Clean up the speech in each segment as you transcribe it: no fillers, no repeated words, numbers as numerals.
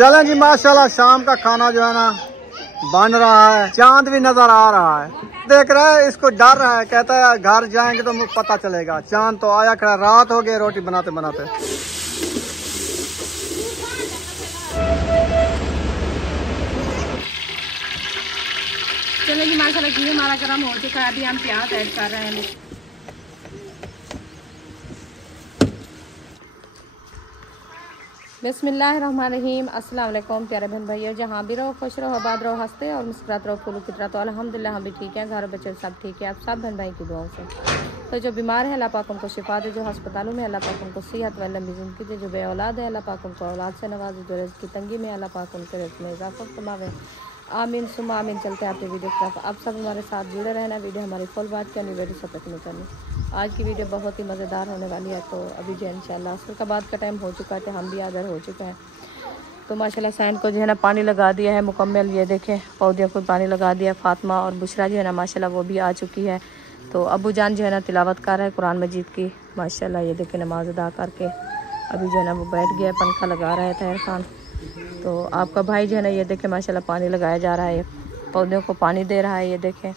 चलें जी माशाल्लाह शाम का खाना जो है ना बन रहा है। चांद भी नजर आ रहा है, देख रहा है, इसको डर है, कहता है घर जाएंगे तो पता चलेगा। चांद तो आया खड़ा, रात हो गई रोटी बनाते बनाते। चलो जी माशाल्लाह घी हमारा गर्म हो चुका है। अभी हम प्याज ऐड कर रहे हैं। बिस्मिल्लाहिर्रहमानिर्रहीम। अस्सलाम वालेकुम प्यारे बहन भाइयों, जहाँ भी रहो खुश रहो, आबाद रहो, हंसते और मुस्कुराते रहो फूलों की तरह। तो अल्हम्दुलिल्लाह हम भी ठीक हैं, घर बच्चे सब ठीक है। आप सब बहन भाई की दुआओं से। तो जो बीमार है अल्लाह पाक उनको शिफा दे, जो अस्पतालों में अल्लाह पाक उनको सेहत व लंबी ज़िंदगी दे, जो बे औलाद है अल्लाह पाक उनको औलाद से नवाजे, जो रिज़्क़ की तंगी में अल्लाह पाक उनके रिज़्क़ में इजाफ़ा फरमावे। आमीन सुमा आमीन। चलते हैं आपके वीडियो की तरफ। आप सब हमारे साथ जुड़े रहना। वीडियो हमारी फुल बात करनी, वीडियो सपोर्ट नहीं करनी। आज की वीडियो बहुत ही मज़ेदार होने वाली है। तो अभी जो इंशाल्लाह असर का बाद का टाइम हो चुका है, तो हम भी आज़र हो चुके हैं। तो माशाल्लाह सैन को जो है ना पानी लगा दिया है मुकम्मल। ये देखें पौधे को पानी लगा दिया। फातिमा और बुशरा जो है ना माशाल्लाह वो भी आ चुकी है। तो अबू जान जो है ना तिलावत कर रहा है कुरान मजीद की माशाल्लाह। ये देखें नमाज अदा करके अभी जो है ना वो बैठ गया, पंखा लगा रहा है तहर खान। तो आपका भाई जो है ना ये देखें माशाल्लाह पानी लगाया जा रहा है, पौधों को पानी दे रहा है। ये देखें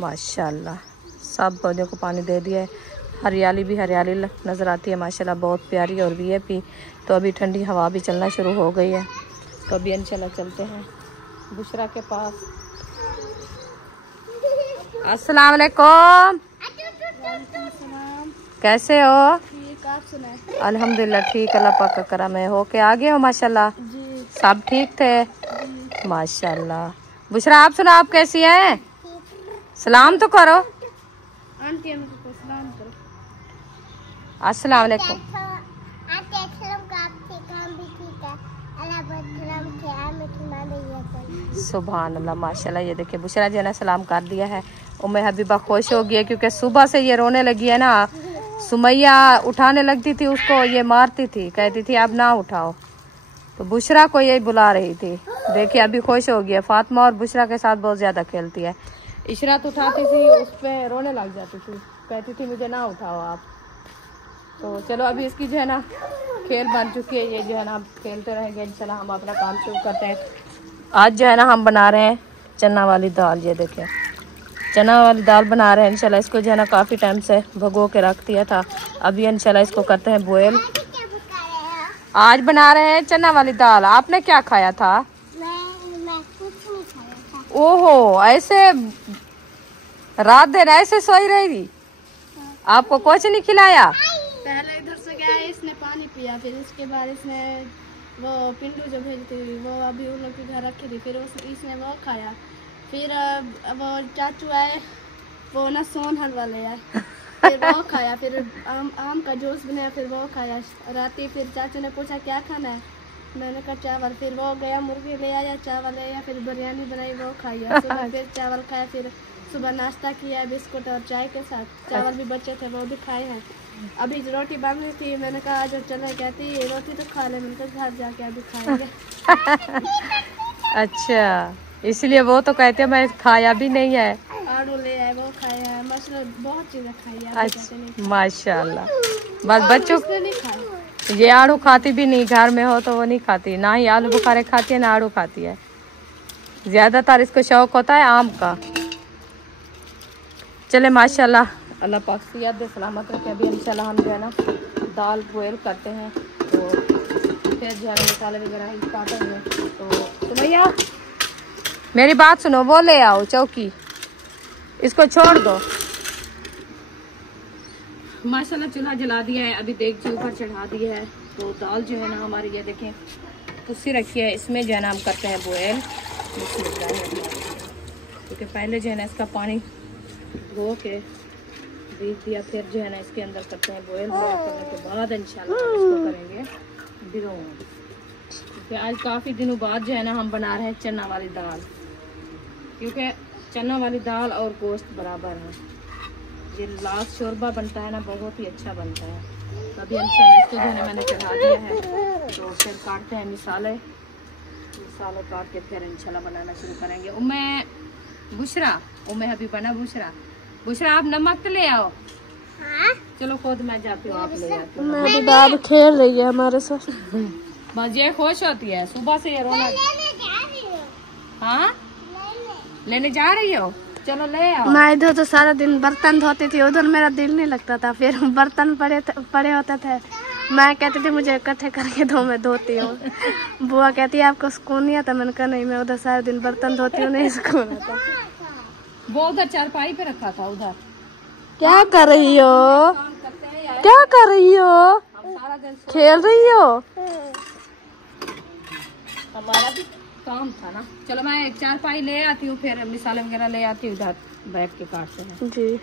माशाल्लाह सब पौधों को पानी दे दिया है। हरियाली भी हरियाली नज़र आती है माशाल्लाह, बहुत प्यारी और वीआईपी। तो अभी ठंडी हवा भी चलना शुरू हो गई है। तो अभी इंशाल्लाह चलते हैं बुशरा के पास। अस्सलाम वालेकुम, कैसे हो? ठीक, आप सुनाए? अल्हम्दुलिल्लाह ठीक, अल्लाह पाक का करम है। हो के आगे हो माशाल्लाह? जी सब ठीक थे माशाल्लाह। बुशरा आप सुना, आप कैसी हैं? सलाम तो करो। आंटी हमको सलाम करो। अस्सलाम वालेकुम। सुभान अल्लाह माशाल्लाह। ये देखिए बुशरा जो है ना सलाम कर दिया है। उम्मे हबीबा खुश हो गई है क्योंकि सुबह से ये रोने लगी है ना। सुमैया उठाने लगती थी उसको, ये मारती थी, कहती थी अब ना उठाओ। तो बुशरा को यही बुला रही थी। देखिए अभी खुश हो गई है। फातिमा और बुशरा के साथ बहुत ज़्यादा खेलती है। इशरत उठाती थी उस पर रोने लग जाती थी, कहती थी मुझे ना उठाओ आप। तो चलो अभी इसकी जो है ना खेल बन चुकी है। ये जो है ना हम खेलते रहेंगे इंशाल्लाह। हम अपना काम शुरू करते हैं। आज जो है ना हम बना रहे हैं चना वाली दाल। ये देखें चना वाली दाल बना रहे हैं इंशाल्लाह। इसको जो है ना काफ़ी टाइम से भगो के रख दिया था। अभी इंशाल्लाह इसको करते हैं बॉयल। आज बना रहे हैं चना वाली दाल। आपने क्या खाया था? मैं कुछ नहीं खाया था। ओहो, ऐसे रात दिन ऐसे सोई रही थी? आपको कुछ नहीं खिलाया? पहले इधर से गया, इसने पानी पिया, फिर इसके बाद इसने वो पिंडू जो भेजी थी वो अभी उन लोग के घर रखी थी, फिर इसने वो खाया। फिर वो चाचू आए, वो ना सोन हलवा ले आए, फिर वो खाया। फिर आम का जूस बनाया, फिर वो खाया। राती फिर चाचू ने पूछा क्या खाना है, मैंने कहा चावल। फिर वो गया मुर्गी ले आया, चावल ले आया, फिर बिरयानी बनाई, वो खाया। सुबह फिर चावल खाया, फिर सुबह नाश्ता किया बिस्कुट और चाय के साथ। चावल भी बचे थे वो भी खाए हैं। अभी रोटी बन रही थी, मैंने कहा आज चलो, कहती रोटी तो खा ले। मैंने कहा घर जाके अभी खाएंगे। अच्छा, इसलिए वो तो कहते हैं मैं खाया भी नहीं है। आड़ू ले आए, वो खाए हैं, मतलब बहुत चीजें खाई है। अच्छा माशाल्लाह। बस बच्चों नहीं खाए। ये आड़ू खाती भी नहीं, घर में हो तो वो नहीं खाती, ना ही आलू बुखारे खाती है ना आड़ू खाती है। ज्यादातर इसको शौक होता है आम का। चले माशाल्लाह, अल्लाह पाक सेहत दे सलामत रखे। अभी इंशाल्लाह हम जो है ना दाल बॉयल करते हैं। तो फिर जो है ना मसाले वगैरह ही काटेंगे। तो भैया मेरी बात सुनो, वो ले आओ चौकी, इसको छोड़ दो। माशाल्लाह चूल्हा जला दिया है, अभी देख ऊपर चढ़ा दिया है। तो दाल जो है ना हमारी ये देखें कुर्सी रखी है, इसमें जो है ना हम करते हैं बॉयल। क्योंकि पहले जो है ना इसका पानी धो के बीज दिया, फिर जो है ना इसके अंदर करते हैं बॉयल। बॉयल करने के बाद इंशाल्लाह हम इसको करेंगे भिगो। क्योंकि आज काफ़ी दिनों बाद जो है ना हम बना रहे हैं चना वाली दाल, क्योंकि चना वाली दाल और गोश्त बराबर है। ये लास्ट शोरबा बनता है ना, बहुत ही अच्छा बनता है। तो अभी इंशाल्लाह इसको जो है ना मैंने चढ़ा दिया है। तो फिर काटते हैं मसाले काट के फिर इंशाल्लाह बनाना शुरू करेंगे। उम्मे बुशरा, उम्मे अभी बना बुशरा आप नमक तो ले आओ। हाँ? चलो खुद मैं जाती हूँ, आप ले आती हूँ। दाद खेल रही है हमारे साथ। बस ये खुश होती है सुबह से ये रोना। हाँ लेने जा रही हो, चलो ले आओ। मैं इधर तो सारा दिन बर्तन धोती थी, उधर मेरा दिल नहीं लगता था। फिर बर्तन पड़े होते थे, मैं कहती थी मुझे इकट्ठे करके दो, मैं धोती हूँ। बुआ कहती है आपको सुकून नहीं आता। मैंने कहा नहीं, मैं उधर सारा दिन बर्तन धोती हूँ, नहीं सुकून आता। वो उधर चारपाई पे रखा था उधर। क्या कर रही हो, क्या कर रही हो, खेल रही हो? हमारा भी काम था ना। चलो मैं एक चारपाई ले आती हूँ, फिर मिसाले वगैरह ले आती हूँ, उधर बैठ के काटते हैं। जी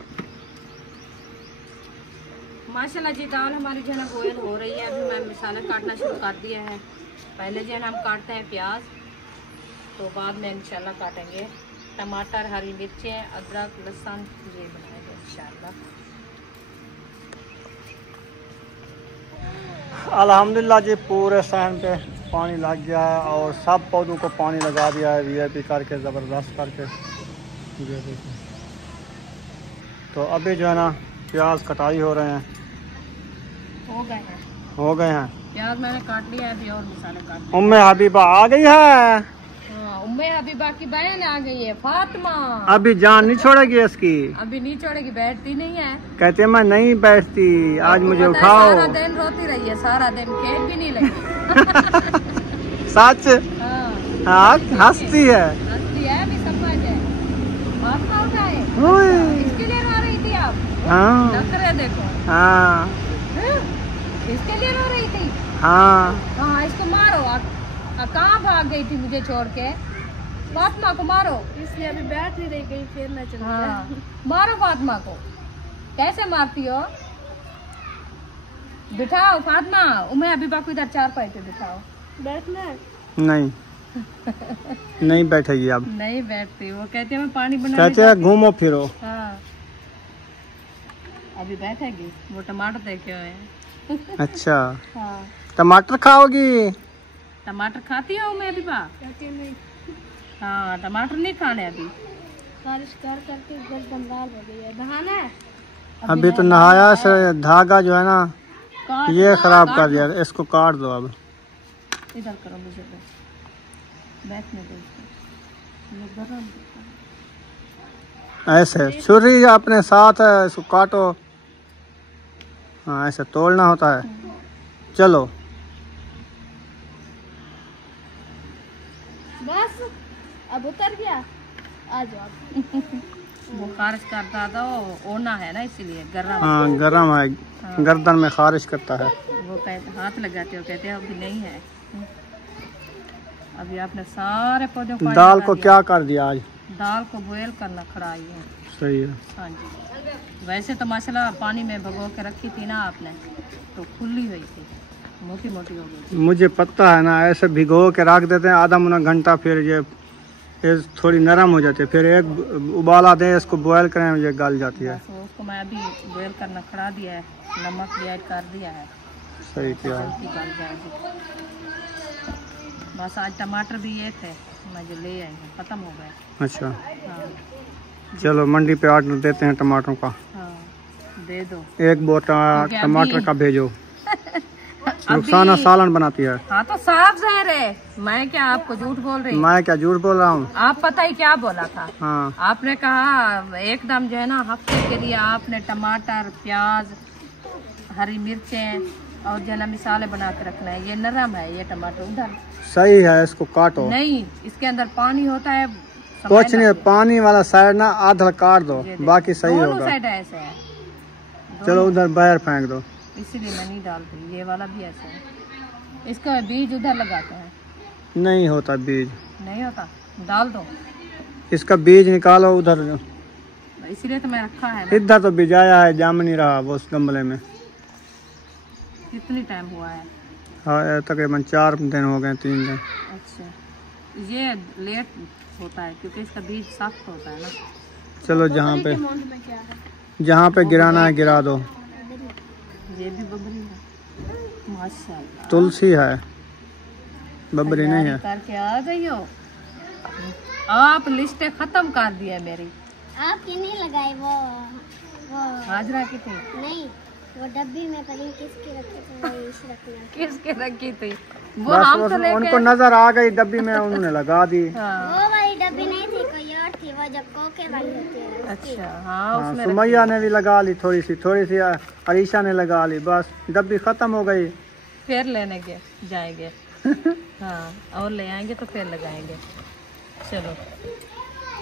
माशाल्लाह जी दाल हमारी जो है ना बॉयल हो रही है। अभी मैं मिसाले काटना शुरू कर दिया है। पहले जो है ना हम काटते हैं प्याज, तो बाद में इंशाल्लाह काटेंगे टमाटर, हरी मिर्चें, अदरक, लहसुन, ये बनाएंगे इंशाल्लाह। अल्हम्दुलिल्लाह जी पूरे सहन पे पानी लग गया है और सब पौधों को पानी लगा दिया है वीआईपी करके, ज़बरदस्त करके। ये देखो, तो अभी जो है ना प्याज कटाई हो रहे हैं, हो गए हैं प्याज मैंने काट लिया है। अभी और मसाले काट। उम्मे हबीबा आ गई है। हाँ, उम्मे हबीबा की बहन आ गई है फातिमा। अभी जान नहीं छोड़ेगी इसकी, अभी नहीं छोड़ेगी, बैठती नहीं है। कहते मैं नहीं बैठती, आज मुझे पता है, उठाओ। सारा दिन रोती रही है, सारा दिन खेत भी नहीं लगी। सच। हाँ, हाँ हंसती है। हंसती है, अभी समझ है। फातिमा उठाए, ओए। इसके लिए रो रही थी आप? हाँ नखरे देखो। हाँ इसके लिए रो रही थी? हाँ हाँ, इसको मारो। कहाँ भाग गई थी मुझे छोड़ के? फातिमा को मारो। इसलिए अभी बैठ नहीं रही, गई फिर मैं चली हाँ, मारो फातिमा को। कैसे मारती हो? बिठाओ फातिमा, उम्मे हबीबा को इधर चारपाई पे बिठाओ। बैठना है? नहीं नहीं बैठेगी अब। नहीं बैठती, वो कहती है मैं पानी बना। कहते हैं घूमो फिरो। हाँ, अभी बैठेगी। वो टमाटर देखे हुए हैं। अच्छा, हाँ, टमाटर खाओगी? टमाटर खाती हो उम्मे हबीबा? कहती नहीं, हाँ, टमाटर नहीं खाने अभी। बारिश कर करके गर्दन लाल हो गई है। नहाना है? अभी तो नहाया से धागा जो है ना काट ये दो, खराब काट कर दो। दिया, इसको काट दो अब। इधर करो, मुझे दो, बैठने दो इसको। ये गरम ऐसे छुरी अपने साथ है, इसको काटो। हाँ ऐसे तोड़ना होता है। चलो बस अब उतर गया, आ जाओ। वो खारिज करता था, वो ओना है ना इसीलिए गरम। हाँ गरम है, गर्दन में खारिज करता है। वो कहते हाथ लगाते हो, कहते हैं अभी नहीं है। अभी आपने सारे पौधों को दाल को क्या कर दिया आज? दाल को बॉयल करना खड़ाई है। सही है। हाँ जी, वैसे तो माशाल्लाह पानी में भगो के रखी थी ना आपने, तो खुली हुई थी, मोटी मोटी हो गई थी। मुझे पता है ना, ऐसे भिगो के रख देते हैं आधा मुना घंटा, फिर ये थोड़ी नरम हो जाती है, फिर एक उबाला दें, इसको बॉयल करें, ये गल जाती है। बस उसको मैं अभी बॉयल करना खड़ा दिया है, नमक भी ऐड कर दिया है। सही किया है। जल्दी गल जाएगी। बस आज टमाटर भी ये थे, मैं जो ले आई हूँ खत्म हो गए। अच्छा हाँ चलो मंडी पे ऑर्डर देते हैं टमाटरों का। हाँ, दे दो। एक बोटा क्योंकि टमाटर अभी- का भेजो। रुखसाना सालन बनाती है। हाँ तो साफ जहर है, मैं क्या आपको झूठ बोल रही हूँ? मैं क्या झूठ बोल रहा हूँ? आप पता ही क्या बोला था? हाँ आपने कहा एकदम जो है ना हफ्ते के लिए आपने टमाटर, प्याज, हरी मिर्चें और जो है ना मिसाले बना के रखना है। ये नरम है, ये टमाटर उधर सही है, इसको काटो। नहीं, इसके अंदर पानी होता है। कुछ नहीं, पानी वाला साइड ना आधा काट दो, बाकी सही दोनों होगा। साइड ऐसे है, चलो उधर बाहर फेंक दो। इसीलिए मैं नहीं डालती। ये वाला भी ऐसे है, इसका बीज उधर लगाते हैं। नहीं होता बीज, नहीं होता, डाल दो। इसका बीज निकालो उधर। इसीलिए तो मैं रखा है ना। इधर तो बिजाया है, जाम नहीं रहा वो उस गमले में। कितनी टाइम हुआ है? हाँ तकरीबन 4 दिन हो गए, 3 दिन। अच्छा, ये लेट होता है क्योंकि इसका बीज सख्त होता है ना। चलो जहाँ पे अमाउंट में क्या है? जहाँ पे गिराना है गिरा दो। ये भी बबरी है, माशाल्लाह। तुलसी है, बबरी नहीं है। करके आ गई हो आप। लिस्टें खत्म कर दी है मेरी। आपकी नहीं लगाई, वो हाजरा की थी। नहीं, वो डब्बी में पता नहीं किसकी रखी थी, वही इस रखना। किसके रखी थी वो बस हम तो उनको नजर आ गई डब्बी में, उन्होंने लगा दी। हाँ। वो वाली डब्बी नहीं थी, कोई और थी, वो जब कोके वाली होती है उसकी। अच्छा हाँ हाँ, उसमें सुमैया ने भी लगा ली थोड़ी सी अरीशा ने लगा ली, बस डब्बी खत्म हो गई। फिर लेने के जाएंगे हाँ और ले आएंगे तो फिर लगाएंगे। चलो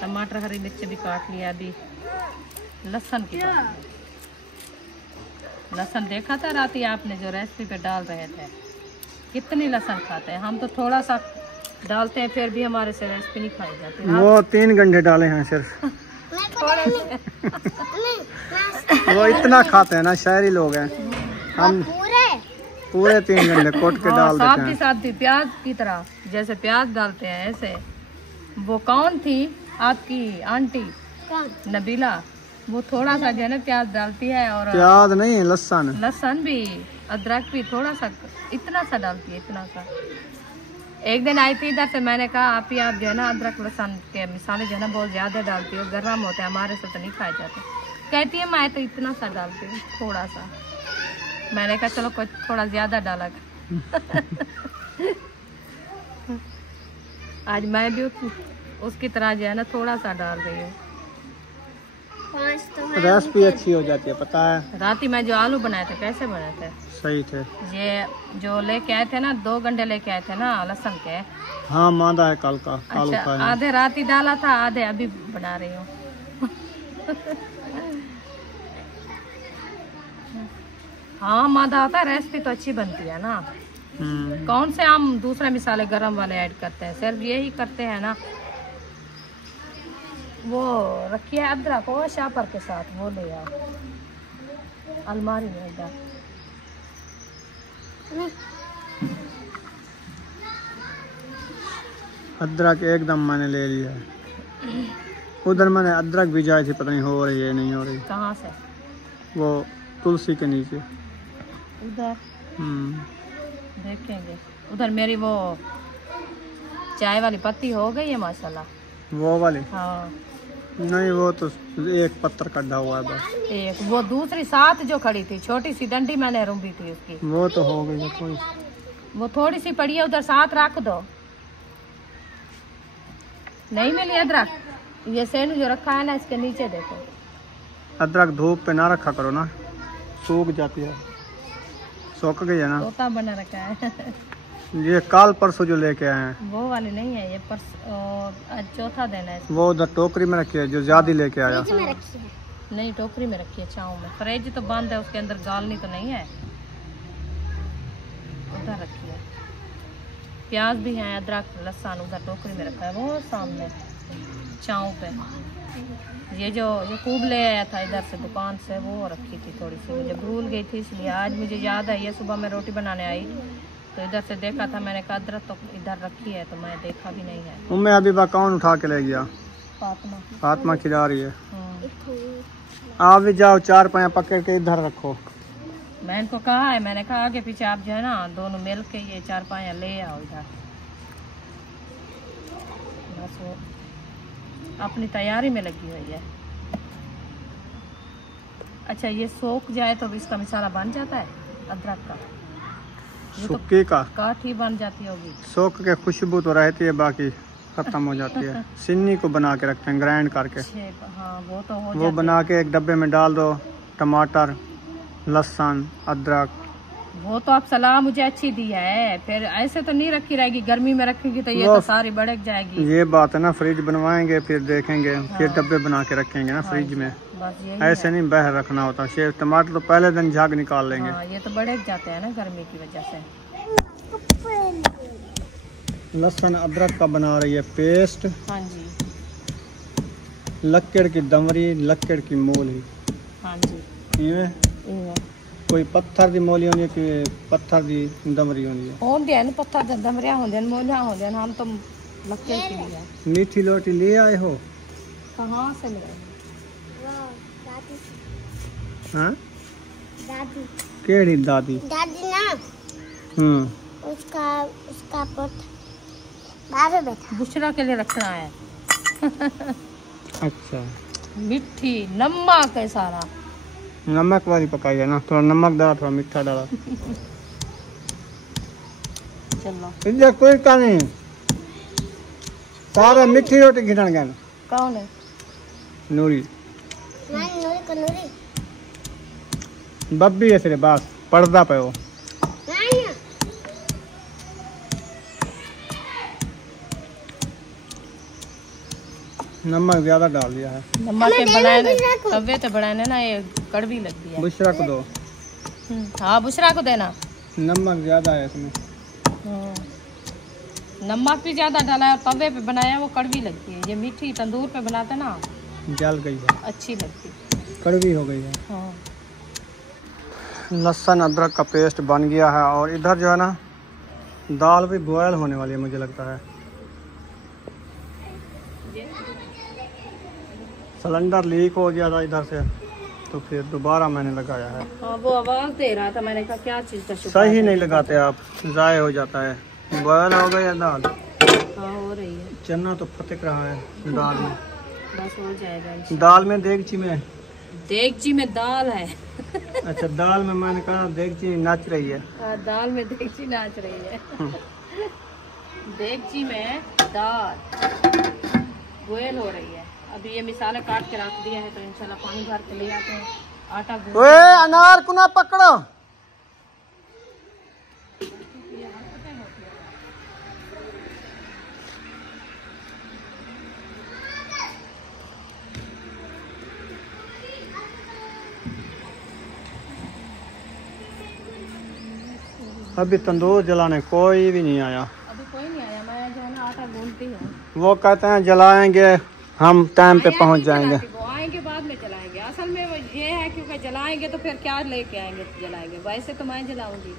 टमाटर हरी मिर्च भी काट लिया, अभी लहसुन की लहसुन देखा था रात ही आपने जो रेसिपी पे डाल रहे थे, कितनी लहसुन खाते हैं हम, तो थोड़ा सा डालते हैं फिर भी हमारे से रेसिपी नहीं खाई जाती। वो 3 घंटे डाले हैं सिर्फ। थोड़े से वो इतना खाते हैं ना, शहरी लोग हैं हम, पूरे 3 घंटे कोट के डाल देते साथ ही हैं। साथ भी प्याज की तरह, जैसे प्याज डालते हैं ऐसे। वो कौन थी आपकी आंटी नबीला, वो थोड़ा सा जो है ना प्याज डालती है, और प्याज नहीं, लहसुन। लहसुन भी, अदरक भी थोड़ा सा, इतना सा डालती है, इतना सा। एक दिन आई थी इधर से, मैंने कहा आप ही आप जो है ना अदरक लहसुन के मिसाले जो है ना बहुत ज़्यादा डालती हो, गर्म होते हैं, हमारे से तो नहीं खाए जाते। कहती है मैं तो इतना सा डालती हूँ, थोड़ा सा। मैंने कहा चलो कुछ थोड़ा ज़्यादा डाला आज मैं भी उसकी तरह जो है ना थोड़ा सा डाल रही हूँ। रेसिपी अच्छी हो जाती है, पता है। रात ही मैं जो आलू बनाए थे कैसे बनाए थे, सही थे ये जो लेके आए थे ना 2 घंटे लेके आए थे ना लहसुन के। हाँ मादा है कल का, आलू अच्छा का है। आधे रात ही डाला था, आधे अभी बना रही हूँ हाँ मादा होता है, रेसिपी तो अच्छी बनती है ना। कौन से हम दूसरे मिसाले गरम वाले ऐड करते हैं, सिर्फ यही करते हैं ना। वो रखी है अदरक वो शापर के साथ, वो ले आओ अलमारी में इधर। अदरक एकदम मैंने ले लिया है। उधर मैंने अदरक भिजाई थी, पता नहीं हो रही है नहीं हो रही। कहाँ से? वो तुलसी के नीचे उधर देखेंगे। उधर मेरी वो चाय वाली पत्ती हो गई है माशाल्लाह। वो वाली? हाँ नहीं, वो तो एक पत्थर कड्ढा हुआ है बस। एक वो दूसरी साथ जो खड़ी थी, छोटी सी डंडी मैंने रूंबी थी उसकी, वो तो हो गई है कोई। वो थोड़ी सी पड़ी है, उधर साथ रख दो। नहीं मिली अदरक, ये सेनू जो रखा है ना इसके नीचे देखो। अदरक धूप पे ना रखा करो ना, सूख जाती है। सूख गई है ना, तोता बना रखा है ये कल परसों जो लेके आए हैं। वो वाली नहीं है, ये आज चौथा दिन है। वो उधर टोकरी में रखी है जो ज्यादा लेके आया। नहीं टोकरी में रखी है, छाँव में। फ्रिज तो बंद है, उसके अंदर गालनी तो नहीं है, उधर रखी है। प्याज भी है, अदरक लहसुन उधर टोकरी में रखा है, वो सामने छाँव पे। ये जो खूब ले आया था इधर से दुकान से, वो रखी थी थोड़ी सी, मुझे भूल गई थी इसलिए आज मुझे याद है। ये सुबह मैं रोटी बनाने आई तो इधर से देखा था, मैंने कहा अदरक तो इधर रखी है, तो मैं देखा भी नहीं है। उम्मे हबीबा कौन उठा के ले गया? फातिमा। फातिमा खिला रही है। आप भी जाओ, 4 पाया पकड़ के इधर रखो। मैं इनको कहा है, मैंने कहा आगे पीछे आप जो है ना दोनों मिल के ये 4 पाया ले आओ इधर। बस वो अपनी तैयारी में लगी हुई है। अच्छा ये सोख जाए तो इसका मिसाला बन जाता है अदरक का? सुक्की का काठी बन जाती होगी। सोख के खुशबू तो रहती है, बाकी खत्म हो जाती है। सिन्नी को बना के रखते हैं ग्राइंड करके। हाँ वो तो हो वो बना के एक डब्बे में डाल दो, टमाटर लहसुन अदरक। वो तो आप सलाह मुझे अच्छी दी है, फिर ऐसे तो नहीं रखी रहेगी, गर्मी में रखेगी तो ये तो सारी भड़क जाएगी। ये बात है ना, फ्रिज बनवाएंगे फिर देखेंगे। हाँ। फिर डब्बे बना के रखेंगे ना फ्रिज में। ऐसे नहीं बाहर रखना होता। शेर टमाटर तो पहले दिन झाग निकाल लेंगे। हाँ, ये तो भड़क जाते हैं ना गर्मी की वजह से। लहसुन अदरक का बना रही है पेस्ट। हाँ जी। लक्कड़ की दमरी, लक्कड़ की मोली। हाँ जी। कोई पत्थर दी मोली होनी है कि पत्थर दी दमरी होनी है? होंदे हैं पत्थर दी दमरियां होंदे हैं, मोलियां होंदे हैं। हम तो लक्कड़ की लिए। मीठी रोटी ले आए हो? कहाँ से ले? हाँ दादी। केड़ी दादी? दादी ना उसका पुत्र बाहर बैठा, बुशरा के लिए रखना है अच्छा। मिठी नमक है सारा। नमक वाली पकाई है ना, थोड़ा नमक डाला थोड़ा मीठा डाला। चलो इधर कोई का नहीं, सारे मिठी रोटी खिलाने गए। कौन है? नूरी बब्बी है सिर्फ, बस पर्दा पे हो। नमक ज्यादा डाल दिया है। नमक के बनाए तवे तो बनाने ना, ये कड़वी लगती है। बुशरा को दो। हाँ बुशरा को देना। नमक ज्यादा है इसमें। नमक भी ज्यादा डाला है, तवे पे बनाया वो कड़वी लगती है। ये मीठी तंदूर पे बनाते ना, जल गई है, अच्छी लगती है, कड़वी हो गई है। हाँ। लहसुन अदरक का पेस्ट बन गया है और इधर जो है ना दाल भी बॉयल होने वाली है मुझे लगता है। सिलेंडर लीक हो गया था इधर से, तो फिर दोबारा मैंने लगाया है। हाँ वो आवाज दे रहा था, मैंने कहा क्या चीज का सही नहीं लगाते आप, ज़ाय हो जाता है। बॉयल हो गई है दाल। हाँ हो रही है, चना तो फटक रहा है दाल में। बस हो जाएगा। दाल में देगची में, देगची में दाल है। अच्छा दाल में, मैंने कहा देगची नाच रही है। दाल में देगची नाच रही है। देगची में दाल बॉयल हो रही है। अभी ये मिसाले काट के रख दिया है, तो इंशाल्लाह पानी भर के ले आते हैं। आटा ओए अनार को ना पकड़ो। अभी तंदूर जलाने कोई भी नहीं आया। अभी कोई नहीं आया, मैं जो है ना आटा गूंथती हूँ। वो कहते हैं जलाएंगे हम, टाइम पे पहुंच जाएंगे। वो आएंगे बाद में जलाएंगे। असल में वो ये है क्योंकि जलाएंगे तो फिर क्या लेके आएंगे जलाएंगे, वैसे तो मैं जलाऊंगी।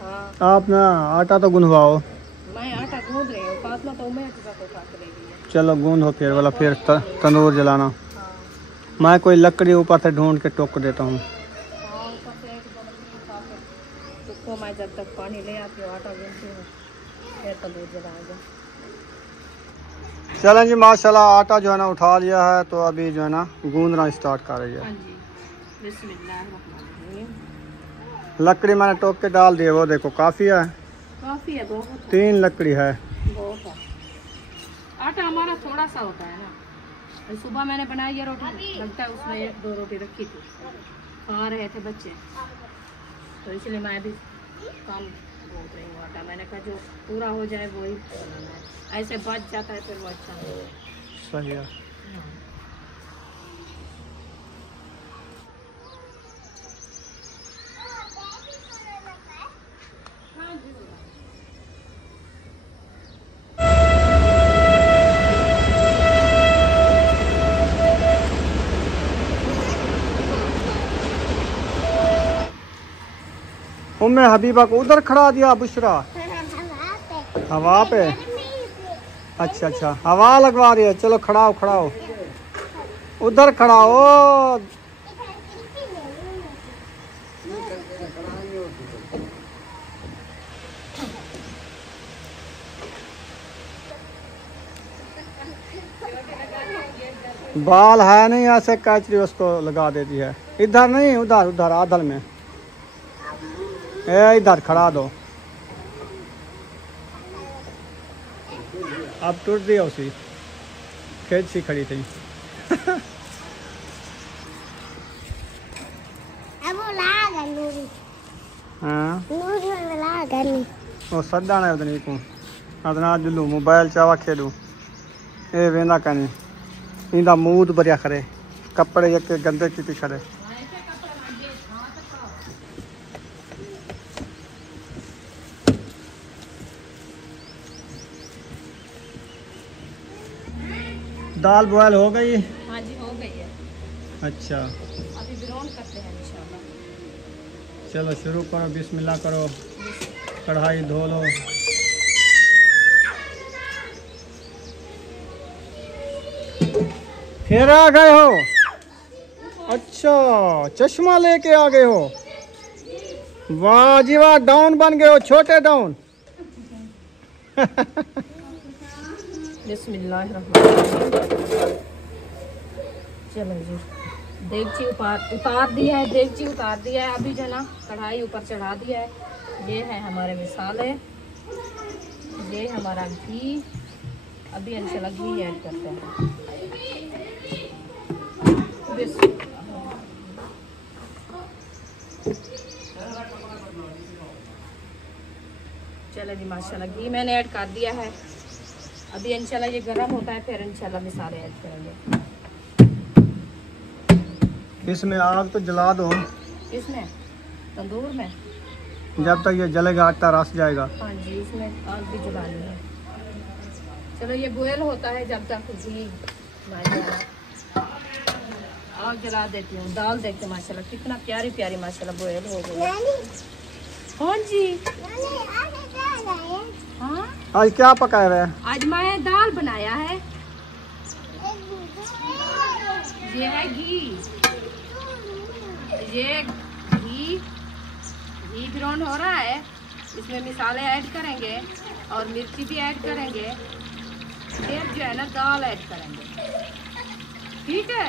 हाँ आप ना आटा तो गुंदवाओ। मैं आटा गूंद रही हूँ, फातिमा तो मैं उठा के लेगी। चलो गूंदो फिर वाला, फिर तंदूर जलाना। हाँ मैं कोई लकड़ी ऊपर से ढूंढ के टोक देता हूँ। हाँ, ऊपर से एक दो लकड़ी उठा के उसको मैं जब तक पानी ले आती हूँ, आटा गूंथती हूँ, फिर तंदूर जलाएंगे। चलें जी, माशाल्लाह आटा जो है ना उठा लिया है, तो अभी जो है ना गूंदना स्टार्ट कर रही है। हाँ जी, बिस्मिल्लाहिर्रहमानिर्रहीम। लकड़ी मैंने टोक के डाल दिए, वो देखो काफ़ी है, काफ़ी है, बहुत है, 3 लकड़ी है। बहुत है। आटा हमारा थोड़ा सा होता है ना। सुबह मैंने बनाई ये रोटी, लगता है उसमें 1-2 रोटी रखी थी, खा रहे थे बच्चे, तो इसलिए मैं भी कम बोल रही हूँ आटा। मैंने कहा जो पूरा हो जाए वही बनाना है, ऐसे बच जाता है फिर वो अच्छा नहीं है। सही है। उम्मे हबीबा को उधर खड़ा दिया बुशरा, हवा पे। अच्छा अच्छा, हवा लगवा रही है। चलो खड़ाओ खड़ाओ, उधर खड़ाओ। बाल है नहीं, ऐसे कैचरी उसको लगा देती है। इधर नहीं, उधर उधर आदल में, ए इधर खड़ा दो। अब टूट दिया उसी, खेत सी खड़ी थी। हाँ वो सदा ने उदनी को अदना जुलू मोबाइल चावा खेलू, ए वेंदा कनी इंदा मूड बढ़िया करे, कपड़े एक गंदे की करे। दाल बॉयल हो गई? हाँ जी हो गई है। अच्छा अभी ब्राउन करते हैं इंशाल्लाह। चलो शुरू करो, बिस्मिल्लाह करो, कढ़ाई धो लो। फिर आ गए हो? अच्छा चश्मा लेके आ गए हो, वाह जी वाह, डाउन बन गए हो, छोटे डाउन। बिस्मिल्लाहिर्रहमानिर्रहीम। चलो जी देगची उतार दिया है, देगची उतार दिया है। अभी जो है ना कढ़ाई ऊपर चढ़ा दिया है। ये है हमारे मसाले, ये हमारा घी। अभी इंशाल्लाह घी ऐड करते हैं। चलो जी माशाल्लाह घी मैंने ऐड कर दिया है। अभी इंशाल्लाह ये गर्म होता है, फिर इंशाल्लाह मसाले ऐड करेंगे। इसमें आग तो जला दो, इसमें तंदूर में जब तक ये जलेगा आटा रस जाएगा। हाँ जी, इसमें आग भी जलानी है। चलो ये बॉयल होता है जब तक घी आग जला देती हूँ। दाल देखते माशाल्लाह कितना प्यारी प्यारी माशाल्लाह बॉयल हो गई है। हाँ जी, हाँ आज क्या पकाया हुआ है? आज मैं दाल बनाया है। ये है घी, ये घी ब्राउन हो रहा है। इसमें मसाले ऐड करेंगे और मिर्ची भी ऐड करेंगे। फिर जो है ना दाल ऐड करेंगे, ठीक है।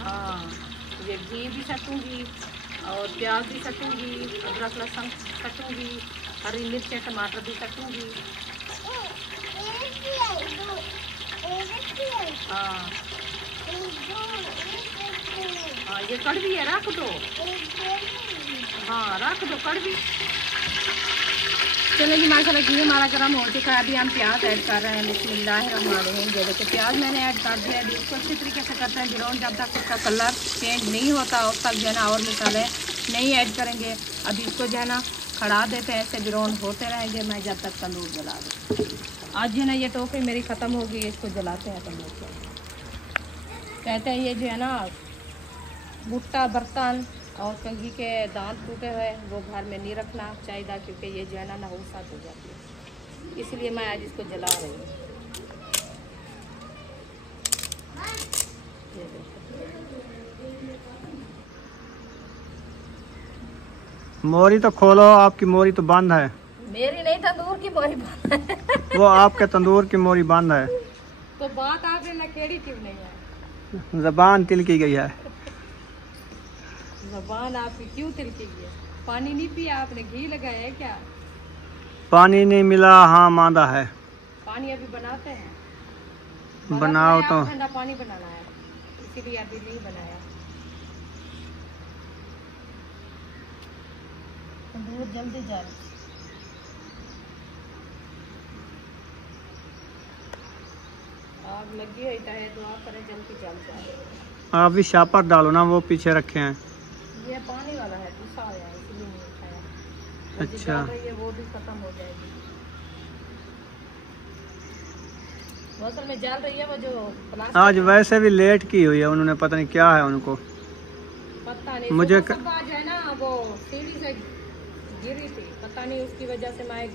हाँ, ये घी भी सटूंगी और प्याज भी सटूंगी, अदरक लहसुन सटूंगी, हरी मिर्च टमाटर भी सटूंगी। हाँ हाँ, ये कड़वी है, रख दो। हाँ रख दो कड़वी। चलो जी माशाल्लाह घी हमारा गर्म हो चुका है। अभी हम प्याज ऐड कर रहे हैं। बिस्मिल्लाहिर्रहमानिर्रहीम। ये देखो प्याज मैंने ऐड कर दिया है। इसको अच्छी तरीके से करते हैं ब्राउन, जब तक उसका कलर चेंज नहीं होता उस तक जो है ना और मसाले नहीं ऐड करेंगे। अभी इसको जो है ना खड़ा देते हैं, ऐसे ब्राउन होते रहेंगे मैं जब तक तंदूर जला दूँ। आज जो है ना ये टोकरी मेरी ख़त्म हो गई, इसको जलाते हैं तंदूर को। कहते हैं ये जो है ना भुट्टा बर्तन और कंघी के दांत टूटे हुए वो घर में नहीं रखना चाहिए, क्योंकि ये जो है ना नहुसात हो जाती है। इसलिए मैं आज इसको जला रही हूँ। मोरी तो खोलो, आपकी मोरी तो बंद है। मेरी नहीं, तंदूर की मोरी बंद है। वो आपके तंदूर की मोरी बंद है। तो बात आपने नकेड़ी क्यों नहीं है? जबान तिलकी गई है। ज़बान आपकी क्यों तिलकी है? पानी नहीं पिया आपने, घी लगाया है क्या? पानी नहीं मिला, हाँ मांदा है। पानी अभी बनाते हैं। बनाओ तो। ठंडा पानी बनाना है, इसीलिए अभी नहीं बनाया। दूध जल्दी जल। आग लगी हुई है, दुआ करें जल्दी जल जाए। आप भी शापर डालो ना, वो पीछे रखे हैं। ये पानी वाला है, गुस्सा आया है इसलिए नहीं उठाया। अच्छा, ये वो भी खत्म हो जाएगी। बोतल में जल रही है वो जो प्लास्टिक। आज वैसे भी लेट की हुई है, उन्होंने पता नहीं क्या है उनको। पता नहीं, मुझे आज है ना वो सीढ़ी से गिरी थी, पता नहीं उसकी वजह से मैं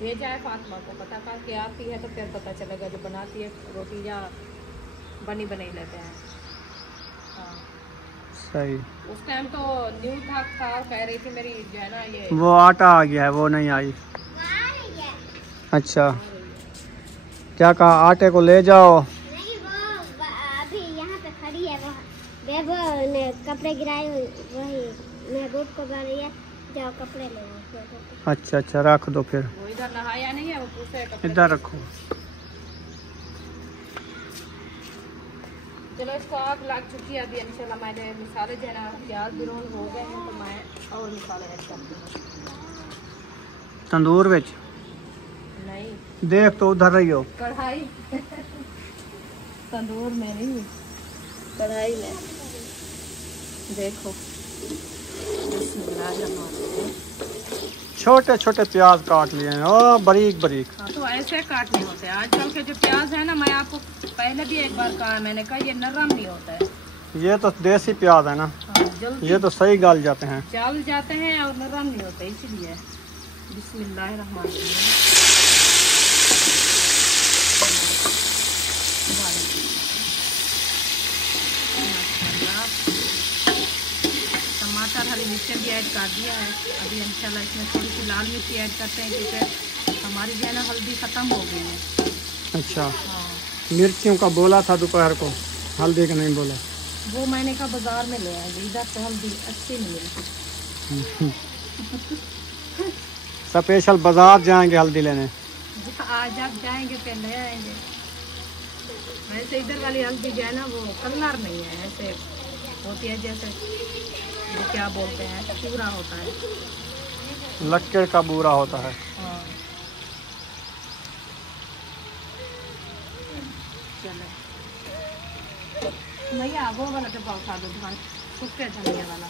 भेजा है फातिमा को। पता करके आती है तो फिर पता चलेगा, जो बनाती है रोटी या बनी बनाई लेते हैं। हाँ सही। उस टाइम तो न्यू था, कह रही थी मेरी जो है ना ये वो आटा आ गया है, वो नहीं आई। अच्छा, क्या कहा? आटे को ले जाओ। नहीं, वो अभी यहाँ पे खड़ी है। वो ने कपड़े गिराए, वही मैं रोड को गा रही है, जाओ कपड़े ले आओ। अच्छा अच्छा, रख दो फिर। वो इधर नहाया नहीं है, वो पूछे इधर रखो। चलो इसको आग लग चुकी है। अभी इंशाल्लाह मैंने मसाले जो है ना प्याज ब्राउन हो गए हैं, तो मैं और मसाले ऐड कर दूँगी तंदूर विच। नहीं, देख तो उधर रही हो। कढ़ाई तंदूर में नहीं, कढ़ाई में। देखो छोटे छोटे प्याज काट लिए हैं, ओ बारीक बारीक। हाँ तो ऐसे काटने होते हैं। आजकल के जो प्याज है ना, मैं आपको पहले भी एक बार कहा, मैंने कहा ये नरम नहीं होता है। ये तो देसी प्याज है ना। हाँ, जल्दी ये तो सही गल जाते हैं। जल जाते हैं और नरम नहीं होते, इसलिए। बिस्मिल्लाहिर्रहमानिर्रहीम। टमाटर हरी मिर्च भी ऐड कर दिया है। अभी इंशाल्लाह इसमें थोड़ी सी लाल मिर्ची ऐड करते हैं, क्योंकि हमारी जो है ना हल्दी ख़त्म हो गई है। अच्छा, हाँ। मिर्चियों का बोला था दोपहर को, हल्दी का नहीं बोला। वो मैंने कहा बाजार में ले आएंगे, इधर से हल्दी अच्छी नहीं मिलती। स्पेशल बाजार जाएंगे हल्दी लेने। आज आप जाएंगे फिर ले आएंगे। वैसे इधर वाली हल्दी जो है ना वो कलर नहीं है, ऐसे होती है जैसे वो क्या बोलते हैं, पूरा होता है, लक्कड़ का बूरा होता है। हाँ। चलो भैया वो वाला डब्बा उठा दो, धान सूखे धनिया वाला।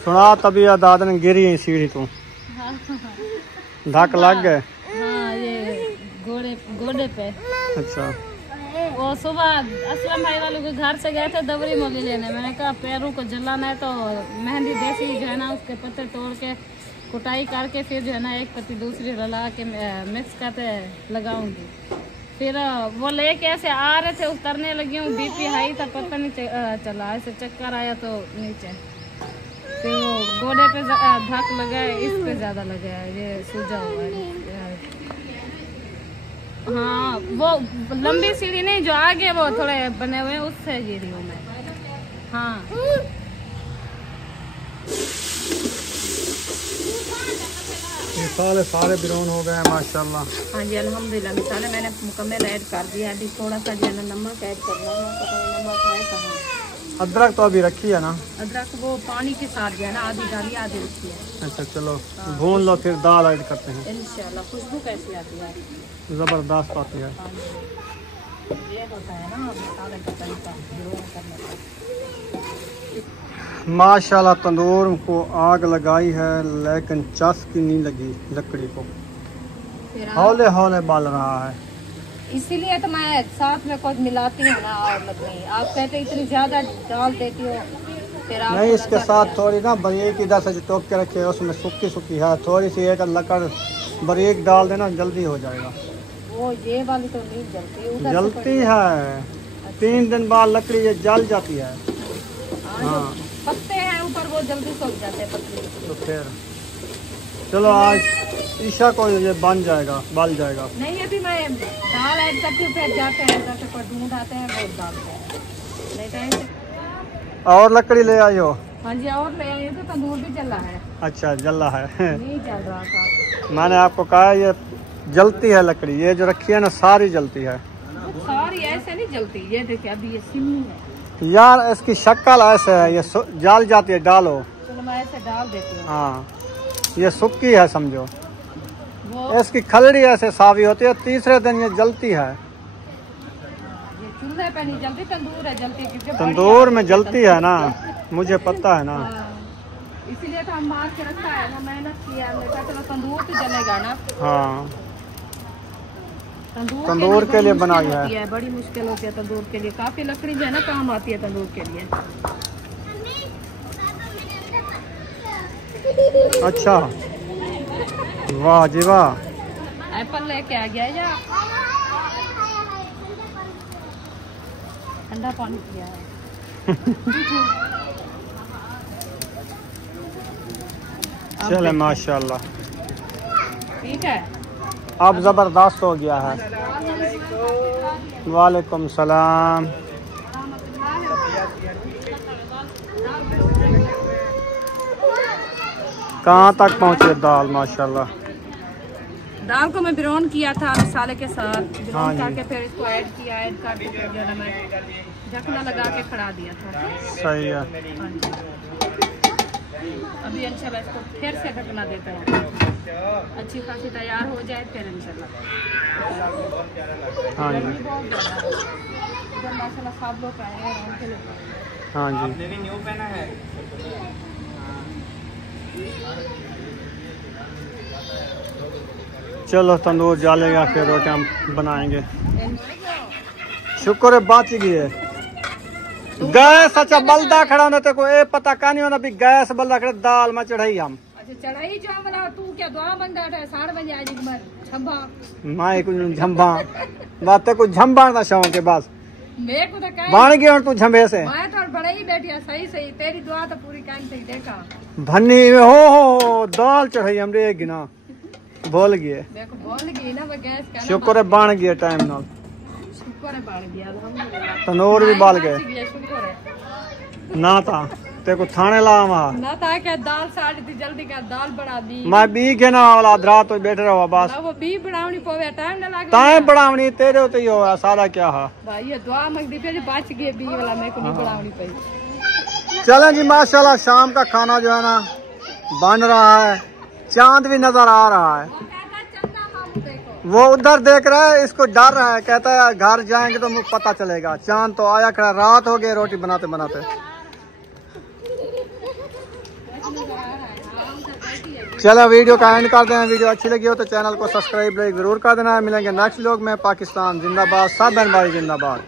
सुना तभी दादा ने गिरी है सीढ़ी तो धक लग गए। हाँ ये गोडे पे। अच्छा, वो सुबह असलम भाई वालों के घर से गए थे दबरी मूली लेने। मैंने कहा पैरों को जलाना है तो मेहंदी देसी जो है ना उसके पत्ते तोड़ के कुटाई करके फिर जो है ना एक पत्ती दूसरी रला के मिक्स करके लगाऊंगी। फिर वो लेके ऐसे आ रहे थे, उतरने लगी हूँ, बीपी हाई था, पता नहीं चला, ऐसे चक्कर आया तो नीचे। फिर वो गोडे पे धक लगा है, इस पे ज्यादा लगा है, ये सूजा हुआ है। हाँ वो लंबी सीढ़ी नहीं, जो आगे वो थोड़े बने हुए हैं उससे गिरी हूँ मैं। हाँ मिसाले सारे बिरौन हो गए माशाल्लाह। हाँ जी अल्हम्दुलिल्लाह, मिसाले मैंने मुकम्मल ऐड कर दिया। अभी थोड़ा सा जो है ना नमक ऐड करना है, पता नहीं नमक है कहाँ। अदरक तो अभी रखी है ना? अदरक वो पानी के साथ जो है ना आधी डाली आधी रखी है। अच्छा चलो भून लो, फिर दाल ऐड करते हैं। इंशाल्लाह। खुशबू कैसी आती है? जबरदस्त आती है। ये होता है ना मसाले का तरीका करने का। माशाल्लाह तंदूर को आग लगाई है लेकिन चस्की नहीं लगी लकड़ी को, हौले हौले बाल रहा है। इसीलिए तो मैं साथ में कुछ मिलाती हूँ ना। और नहीं आप कहते इतनी ज्यादा डाल देती हो, फिर आप नहीं इसके साथ थोड़ी ना बारीक इधर से जो टोक के रखे है उसमें सूखी सूखी है, थोड़ी सी एक लकड़ बारीक डाल देना जल्दी हो जाएगा। वो ये वाली तो नहीं जलती, उधर से जलती है। 3 दिन बाद लकड़ी ये जल जाती है। हाँ पत्ते हैं ऊपर वो जल्दी सूख जाते हैं पत्ते। तो फिर चलो आज ईशा को ये बन जाएगा, बल जाएगा। नहीं अभी मैं दाल ऐड करती हूँ, फिर जाते हैं इधर से कोई ढूंढ आते हैं वो डालते हैं। नहीं टाइम से और लकड़ी ले आई हो? हाँ जी और ले आइए, तो तंदूर भी जल रहा है। अच्छा जल रहा है। नहीं जल रहा था। मैंने आपको कहा ये जलती है लकड़ी, ये जो रखी है ना सारी जलती है। सारी ऐसे नहीं जलती, ये देखिए अभी ये सिमी है यार, इसकी शक्ल ऐसे है, ये जल जाती है। डालो। चलो मैं ऐसे डाल देती हूँ। हाँ ये सुक्की है समझो, वो इसकी खलड़ी ऐसे सावी होती है, तीसरे दिन ये जलती है। ये चूल्हे पे नहीं जलती, तंदूर है जलती, क्योंकि तंदूर में जलती है ना, मुझे पता है ना। इसीलिए तो हम मार के रखा है ना, मेहनत किया हमने कहा चलो तंदूर तो जलेगा ना। हाँ तंदूर के लिए बनाई है। बड़ी मुश्किल होती है तंदूर के लिए, काफी लकड़ी जो है ना काम आती है तंदूर के लिए। अच्छा वाह जी वाह, एप्पल लेके आ गया या ठंडा पानी पिया है। चले माशाल्लाह ठीक है, अब जबरदस्त हो गया है। वालेकुम सलाम। कहाँ तक पहुँचे दाल? माशाल्लाह दाल को मैं ब्राउन किया था मसाले के साथ, ब्राउन हाँ जी। करके फिर इसको ऐड किया, ऐड करके फिर जो है ना मैं ढकना लगा के खड़ा दिया था। सही है। हाँ जी। अभी इंशाल्लाह इसको फिर से ढकना देते हैं, अच्छी खासी तैयार हो जाए फिर इंशाल्लाह। हाँ जी गर्मी बहुत ज़्यादा है इधर माशाल्लाह, सब लोग आए हैं उनके लिए। हाँ जी। चलो तंदूर जालेगा फिर रोटियां बनाएंगे। शुक्र है बच गए। गैस अच्छा बलदा खड़ा होना ते को ए पता का नहीं होना भी गैस बलदा खड़ा दाल में चढ़ाई हम। अच्छा चढ़ाई जो बना तू क्या दुआ बंदा है 7 बजे आज मर छंबा माए कुछ झंबा बात कुछ झंबा ना शौक के बस मेरे को तो कहे बन गई और तू झंबे से मैं तो बड़े ही बैठी है। सही सही तेरी दुआ तो पूरी कान से देखा भन्नी में हो दाल चढ़ाई हमरे गिना बोल गए देखो बोल गई ना मैं गैस का शुक्र है बन गया टाइम नाल शुक्र है बढ़ गया अल्हम्दुलिल्लाह तनूर भी बाल गए शुक्र है ना था ते को थाने लावा ना था क्या दाल साड़ी थी जल्दी का दाल बना दी मैं बी के ना वाला रात तो बैठे रहो बस ना वो भी बनावनी पवे टाइम ना लगे ताए बनावनी तेरे तो ही हो सादा क्या है भाई ये दुआ मंगदी पे बच गए बी वाला मेरे को नहीं बनावनी पई। चलें जी माशाल्लाह शाम का खाना जो है ना बन रहा है, चांद भी नजर आ रहा है। वो उधर देख रहा है, इसको डर रहा है, कहता है घर जाएंगे तो मुझे पता चलेगा। चांद तो आया खड़ा, रात हो गई रोटी बनाते बनाते। चलो वीडियो का एंड कर दें। वीडियो अच्छी लगी हो तो चैनल को सब्सक्राइब जरूर कर देना। मिलेंगे नेक्स्ट व्लॉग में। पाकिस्तान जिंदाबाद, सब बहन भाई जिंदाबाद।